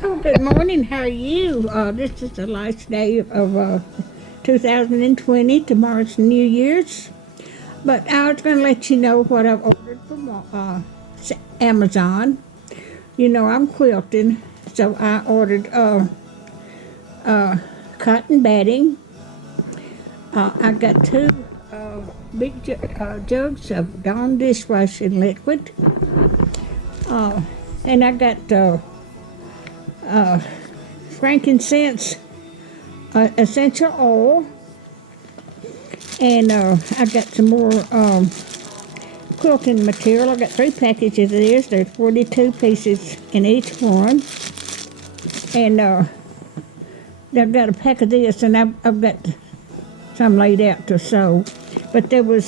Oh, good morning. How are you? This is the last day of 2020. Tomorrow's New Year's. But I was going to let you know what I've ordered from Amazon. You know, I'm quilting, so I ordered cotton batting. I got two big jugs of Dawn dishwashing liquid. And I got frankincense essential oil, and I got some more quilting material. I got 3 packages of this. There's 42 pieces in each one, and I've got a pack of this, and I've got some laid out to sew. But there was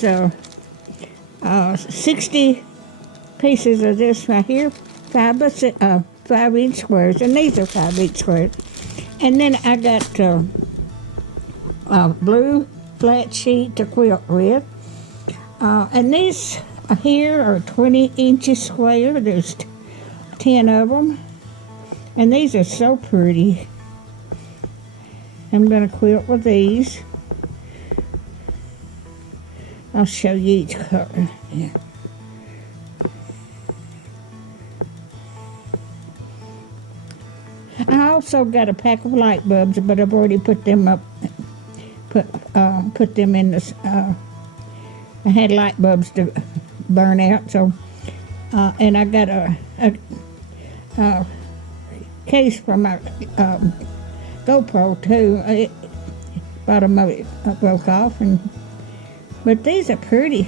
60 pieces of this right here, 5-inch squares, and these are 5-inch squares. And then I got blue flat sheet to quilt with. And these here are 20 inches square. There's 10 of them. And these are so pretty. I'm going to quilt with these. I'll show you each color. Yeah. I also got a pack of light bulbs, but I've already put them up. Put them in this. I had light bulbs to burn out, so and I got a case for my GoPro too. Bottom of it broke off, but these are pretty.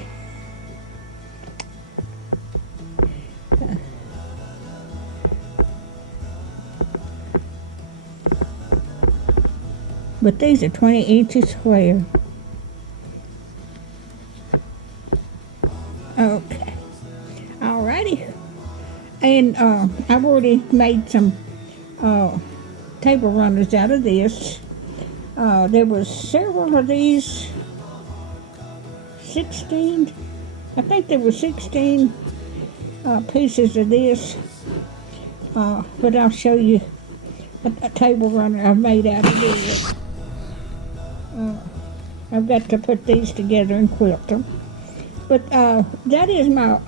But these are 20 inches square. Okay. Alrighty. And I've already made some table runners out of this. There was several of these. 16. I think there were 16 pieces of this. But I'll show you a table runner I've made out of this. I've got to put these together and quilt them. But that is my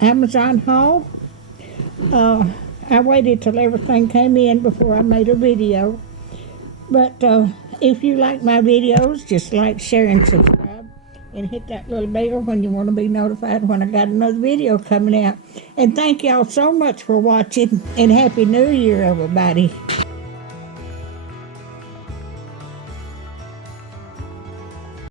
Amazon haul. I waited till everything came in before I made a video. But if you like my videos, just like, share, and subscribe. And hit that little bell when you want to be notified when I got another video coming out. And thank y'all so much for watching. And Happy New Year, everybody.